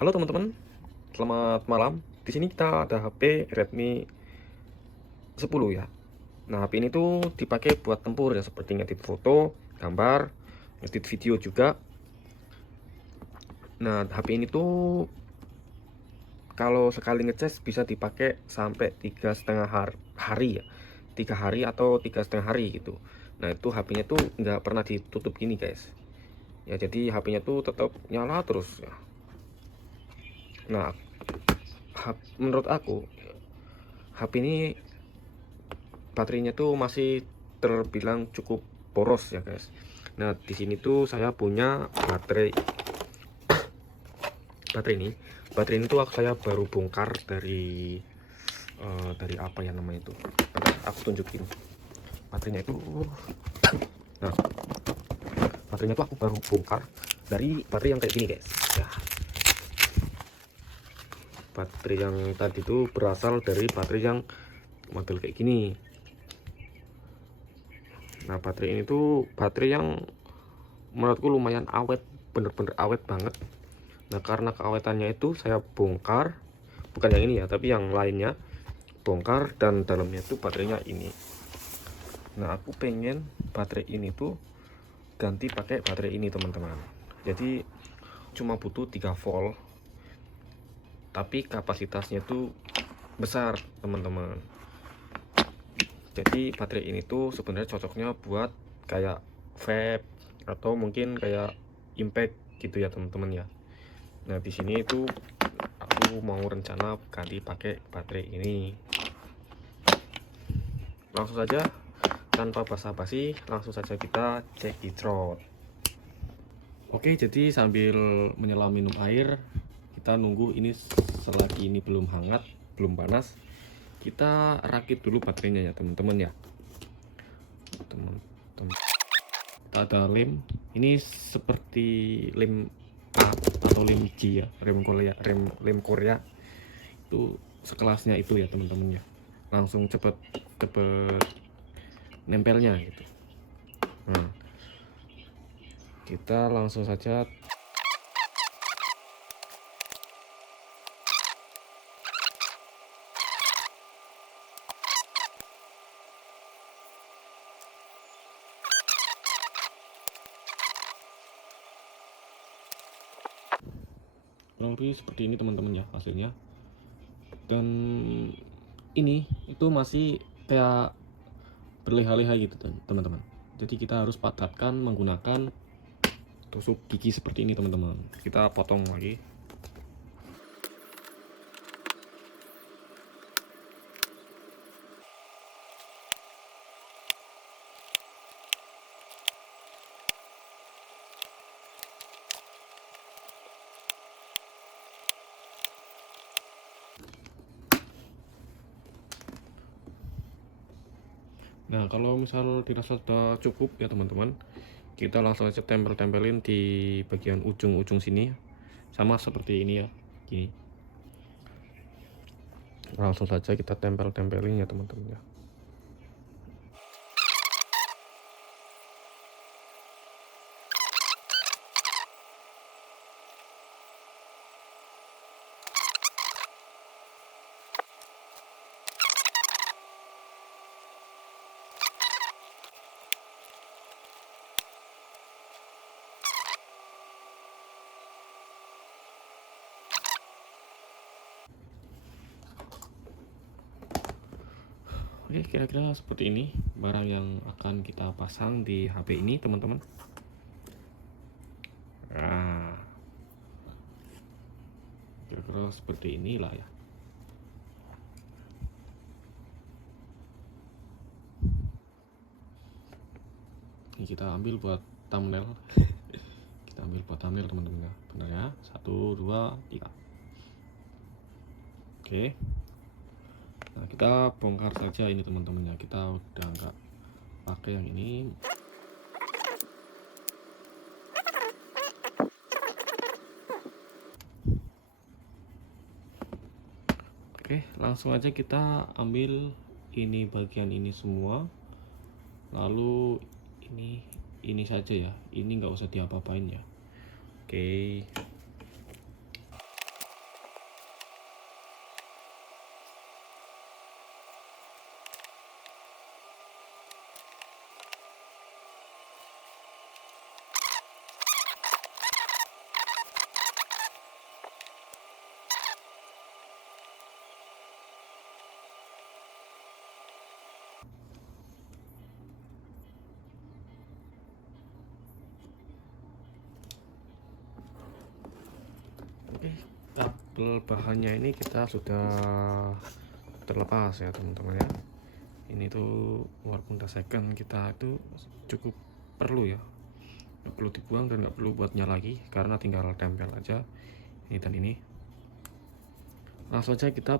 Halo teman-teman, selamat malam. Di sini kita ada HP Redmi 10 ya. Nah, HP ini tuh dipakai buat tempur ya, seperti ngedit foto, gambar, ngedit video juga. Nah, HP ini tuh kalau sekali ngecas bisa dipakai sampai 3,5 hari ya, 3 hari atau 3,5 hari gitu. Nah, itu HP-nya tuh nggak pernah ditutup gini guys. Ya, jadi HP-nya tuh tetap nyala terus ya. Nah, menurut aku HP ini baterainya tuh masih terbilang cukup poros ya guys. Nah, di sini tuh saya punya baterai ini tuh saya baru bongkar dari apa ya namanya itu. Bentar, aku tunjukin baterainya itu. Nah, baterainya tuh aku baru bongkar dari baterai yang kayak gini guys ya. Baterai yang tadi tuh berasal dari baterai yang model kayak gini. Nah, baterai ini tuh baterai yang menurutku lumayan awet, bener-bener awet banget. Nah, karena keawetannya itu saya bongkar, bukan yang ini ya, tapi yang lainnya bongkar, dan dalamnya itu baterainya ini. Nah, aku pengen baterai ini tuh ganti pakai baterai ini teman-teman. Jadi cuma butuh 3 volt, tapi kapasitasnya tuh besar teman-teman. Jadi baterai ini tuh sebenarnya cocoknya buat kayak vape atau mungkin kayak impact gitu ya teman-teman ya. Nah, di sini itu aku mau rencana ganti pakai baterai ini. Langsung saja tanpa basa-basi, langsung saja kita cek kitrot. Oke, jadi sambil menyelam minum air, kita nunggu ini selagi ini belum hangat, belum panas, kita rakit dulu baterainya ya teman-teman ya. Teman-teman, kita ada lem. Ini seperti lem A atau lem G ya, lem Korea itu sekelasnya itu ya teman-teman ya. Langsung cepet nempelnya gitu. Nah, kita langsung saja kurang lebih seperti ini teman-teman ya hasilnya. Dan ini itu masih kayak berleha-leha gitu teman-teman. Jadi kita harus padatkan menggunakan tusuk gigi seperti ini teman-teman. Kita potong lagi. Nah, kalau misal dirasa sudah cukup ya teman-teman, kita langsung aja tempelin di bagian ujung-ujung sini, sama seperti ini ya, gini. Langsung saja kita tempelin ya teman-teman ya. Oke, kira-kira seperti ini barang yang akan kita pasang di HP ini teman-teman. Nah, kira-kira seperti inilah ya. Ini kita ambil buat thumbnail. Kita ambil buat thumbnail teman-teman ya. Benar ya. 1, 2, 3. Oke. Nah, kita bongkar saja ini teman-teman ya. Kita udah nggak pakai yang ini. Oke, langsung aja kita ambil ini bagian ini semua. Lalu ini saja ya. Ini nggak usah diapa-apain ya. Oke. Oke, kabel bahannya ini kita sudah terlepas ya teman-teman ya. Ini tuh walaupun udah second, kita itu cukup perlu ya, nggak perlu dibuang dan nggak perlu buatnya lagi karena tinggal tempel aja ini dan ini. Langsung aja kita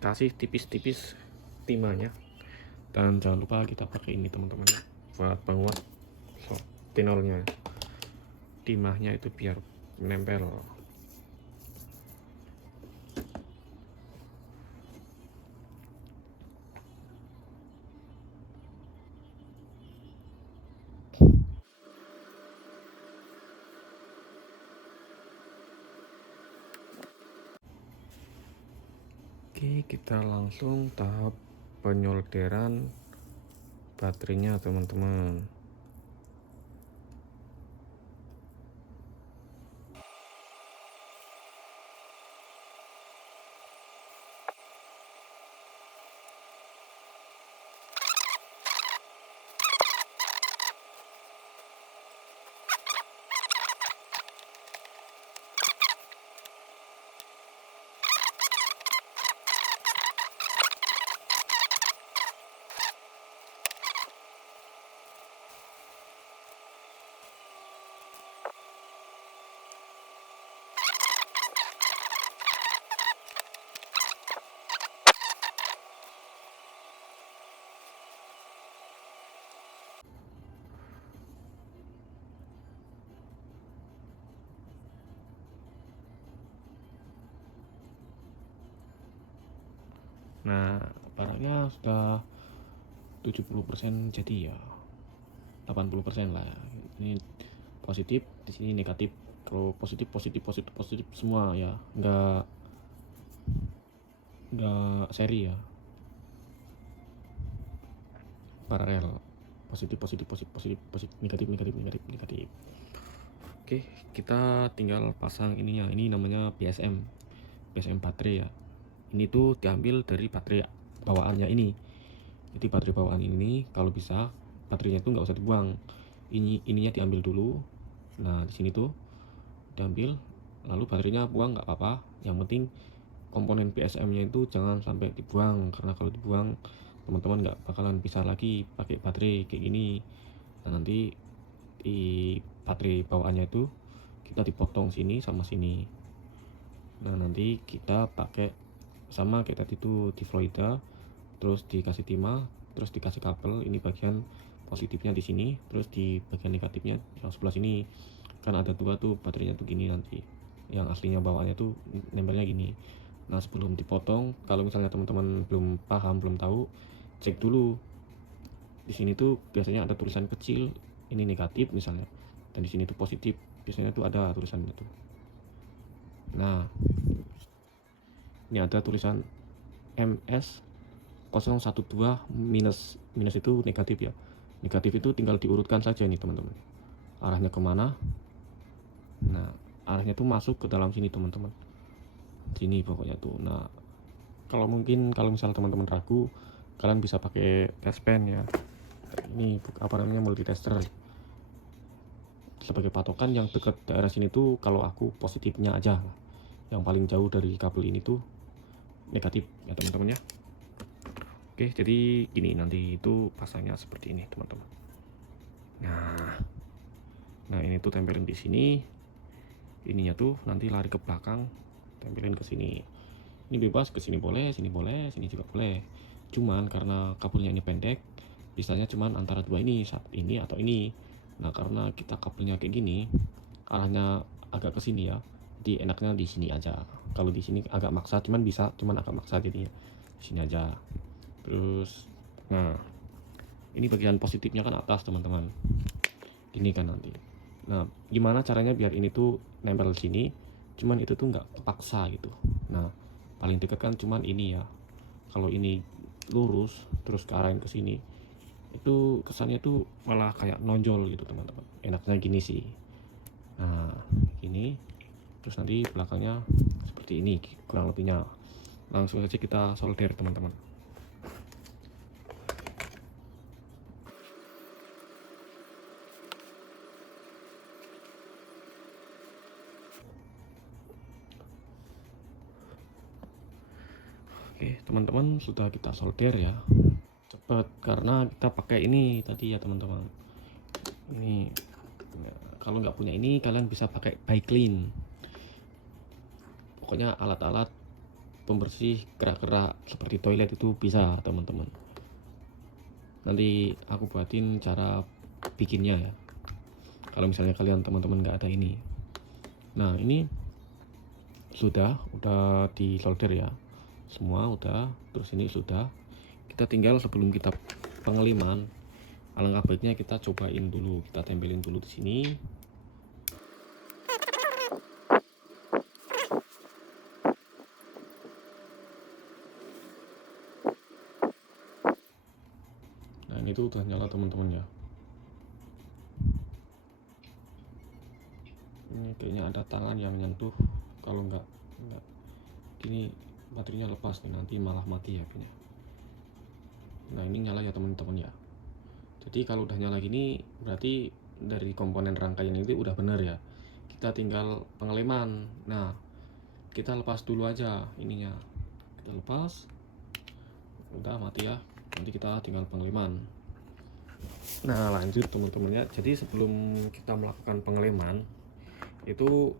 kasih tipis-tipis timahnya, dan jangan lupa kita pakai ini teman-teman ya, buat penguat tinolnya, timahnya itu biar nempel. Oke, kita langsung tahap penyolderan baterainya teman-teman. Nah, barangnya sudah 70% jadi ya, 80% lah. Ini positif, di sini negatif. Kalau positif semua ya, nggak seri ya, paralel. Positif, negatif. Oke, kita tinggal pasang ininya. Ini namanya PSM baterai ya. Ini tuh diambil dari baterai bawaannya ini. Jadi baterai bawaan ini kalau bisa baterainya tuh nggak usah dibuang. Ininya diambil dulu. Nah di sini tuh diambil, lalu baterainya buang nggak apa-apa. Yang penting komponen PSM-nya itu jangan sampai dibuang, karena kalau dibuang teman-teman nggak bakalan bisa lagi pakai baterai kayak gini. Nah nanti di baterai bawaannya itu kita dipotong sini sama sini. Nah nanti kita pakai sama kayak tadi itu di Floyda, terus dikasih timah, terus dikasih kabel. Ini bagian positifnya di sini, terus di bagian negatifnya yang sebelah sini kan ada dua tuh baterainya tuh gini. Nanti yang aslinya bawaannya tuh nempelnya gini. Nah sebelum dipotong, kalau misalnya teman-teman belum paham, belum tahu, cek dulu di sini tuh biasanya ada tulisan kecil, ini negatif misalnya, dan di sini tuh positif, biasanya tuh ada tulisannya tuh. Nah ini ada tulisan MS 012 minus itu negatif ya. Negatif itu tinggal diurutkan saja nih teman-teman, arahnya kemana. Nah arahnya tuh masuk ke dalam sini teman-teman, sini pokoknya tuh. Nah kalau misalnya teman-teman ragu, kalian bisa pakai test pen ya. Ini apa namanya, multitester sebagai patokan. Yang dekat daerah sini tuh kalau aku positifnya aja, yang paling jauh dari kabel ini tuh negatif ya teman-teman ya. Oke, jadi gini, nanti itu pasangnya seperti ini teman-teman. Nah ini tuh tempelin di sini, ininya tuh nanti lari ke belakang, tempelin ke sini. Ini bebas, ke sini boleh, sini juga boleh. Cuman karena kabelnya ini pendek, bisanya cuman antara dua ini, saat ini atau ini. Nah karena kita kabelnya kayak gini, arahnya agak ke sini ya, jadi enaknya di sini aja. Kalau di sini agak maksa, cuman agak maksa, jadi di sini aja. Terus nah ini bagian positifnya kan atas teman-teman, ini kan nanti. Nah gimana caranya biar ini tuh nempel sini, cuman itu tuh nggak kepaksa gitu. Nah paling dekat kan cuman ini ya. Kalau ini lurus terus ke arah yang ke sini, itu kesannya tuh malah kayak nonjol gitu teman-teman. Enaknya gini sih. Nah gini, terus nanti belakangnya seperti ini kurang lebihnya. Langsung saja kita solder teman-teman. Oke teman-teman, sudah kita solder ya, cepat karena kita pakai ini tadi ya teman-teman. Ini kalau nggak punya ini kalian bisa pakai Biclean, pokoknya alat-alat pembersih kerak-kerak seperti toilet itu bisa teman-teman. Nanti aku buatin cara bikinnya ya, kalau misalnya kalian teman-teman nggak ada ini. Nah ini udah di solder ya, semua udah. Terus ini sudah, kita tinggal sebelum kita pengeliman, alangkah baiknya kita cobain dulu, kita tempelin dulu di sini. Nah ini tuh udah nyala teman-teman ya. Ini kayaknya ada tangan yang nyentuh, kalau nggak gini baterainya lepas nih, nanti malah mati ya kayaknya. Nah ini nyala ya teman-teman ya. Jadi kalau udah nyala gini berarti dari komponen rangkaian itu udah bener ya. Kita tinggal pengeleman. Nah kita lepas dulu aja ininya, kita lepas, udah mati ya. Nanti kita tinggal pengeleman. Nah lanjut teman-teman ya. Jadi sebelum kita melakukan pengeleman itu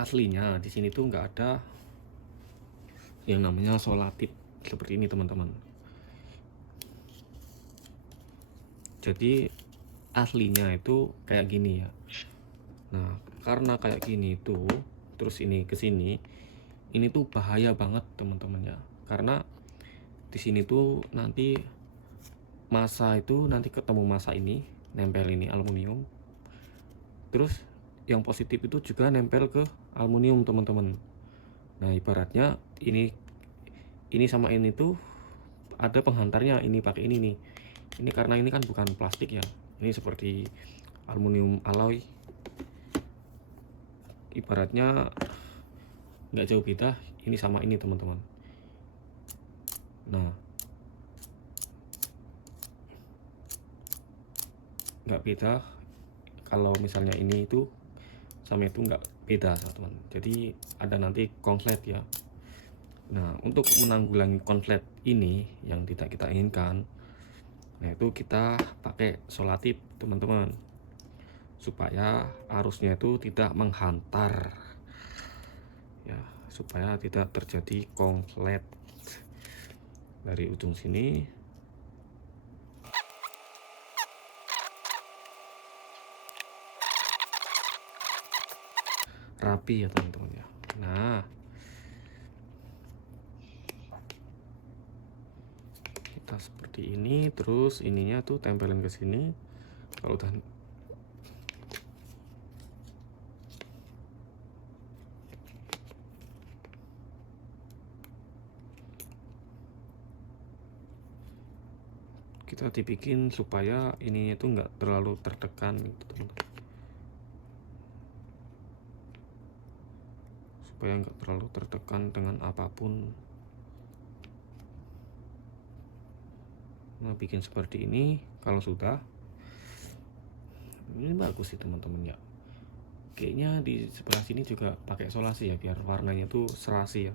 aslinya di sini tuh nggak ada yang namanya solatip seperti ini teman-teman. Jadi aslinya itu kayak gini ya. Nah karena kayak gini tuh, terus ini ke sini, ini tuh bahaya banget teman-teman ya. Karena di sini tuh nanti massa itu nanti ketemu massa ini, nempel ini aluminium. Terus yang positif itu juga nempel ke aluminium teman-teman. Nah ibaratnya ini sama ini tuh ada penghantarnya, ini pakai ini nih. Ini karena ini kan bukan plastik ya, ini seperti aluminium alloy. Ibaratnya nggak jauh beda ini sama ini teman-teman. Nah nggak beda, kalau misalnya ini itu sama itu nggak beda teman-teman. Jadi ada nanti konslet ya. Nah untuk menanggulangi konslet ini yang tidak kita inginkan, nah itu kita pakai solatip teman-teman, supaya arusnya itu tidak menghantar ya, supaya tidak terjadi konslet dari ujung sini. Rapi ya teman-teman ya. Nah kita seperti ini, terus ininya tuh tempelin ke sini. Kalau udah kita dibikin supaya ininya tuh nggak terlalu tertekan gitu teman-teman, supaya nggak terlalu tertekan dengan apapun. Nah bikin seperti ini, kalau sudah ini bagus sih teman-teman ya. Kayaknya di sebelah sini juga pakai solasi ya, biar warnanya tuh serasi ya.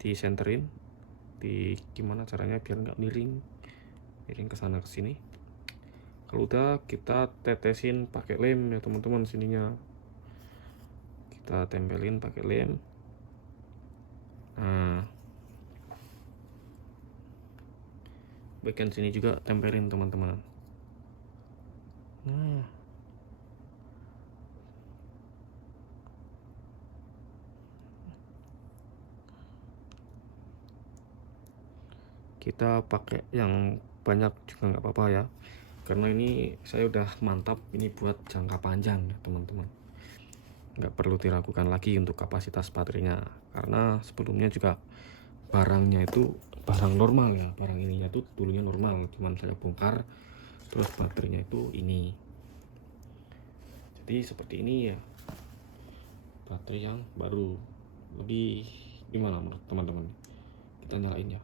Di centerin, di gimana caranya biar nggak miring ke sana ke sini. Kalau udah kita tetesin pakai lem ya teman-teman, sininya kita tempelin pakai lem. Nah bagian sini juga tempelin teman-teman. Nah kita pakai yang banyak juga nggak apa-apa ya, karena ini saya udah mantap ini buat jangka panjang ya teman-teman. Nggak perlu diragukan lagi untuk kapasitas baterainya, karena sebelumnya juga barangnya itu barang normal ya, barang ininya tuh dulunya normal, cuman saya bongkar terus baterainya itu ini. Jadi seperti ini ya, baterai yang baru. Lebih gimana menurut teman-teman? Kita nyalain ya.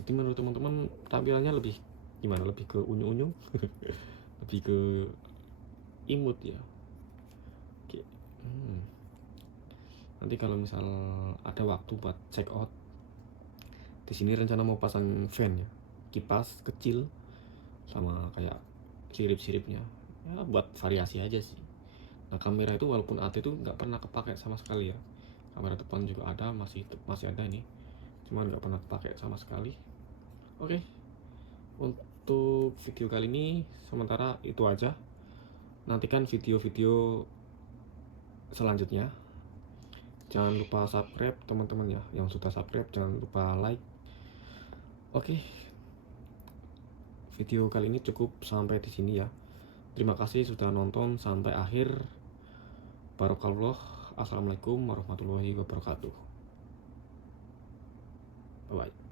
Jadi menurut teman-teman tampilannya lebih gimana, lebih ke unyu-unyu lebih ke imut ya. Oke. Nanti kalau misal ada waktu buat check out, di sini rencana mau pasang fan ya, kipas kecil sama kayak sirip-siripnya ya, buat variasi aja sih. Nah kamera itu walaupun AT itu nggak pernah kepake sama sekali ya, kamera depan juga ada, masih ada ini, cuman nggak pernah kepake sama sekali. Oke, untuk video kali ini sementara itu aja. Nantikan video-video selanjutnya. Jangan lupa subscribe teman-teman ya, yang sudah subscribe jangan lupa like. Oke, video kali ini cukup sampai di sini ya. Terima kasih sudah nonton sampai akhir. Barakallah. Assalamualaikum warahmatullahi wabarakatuh. Bye bye.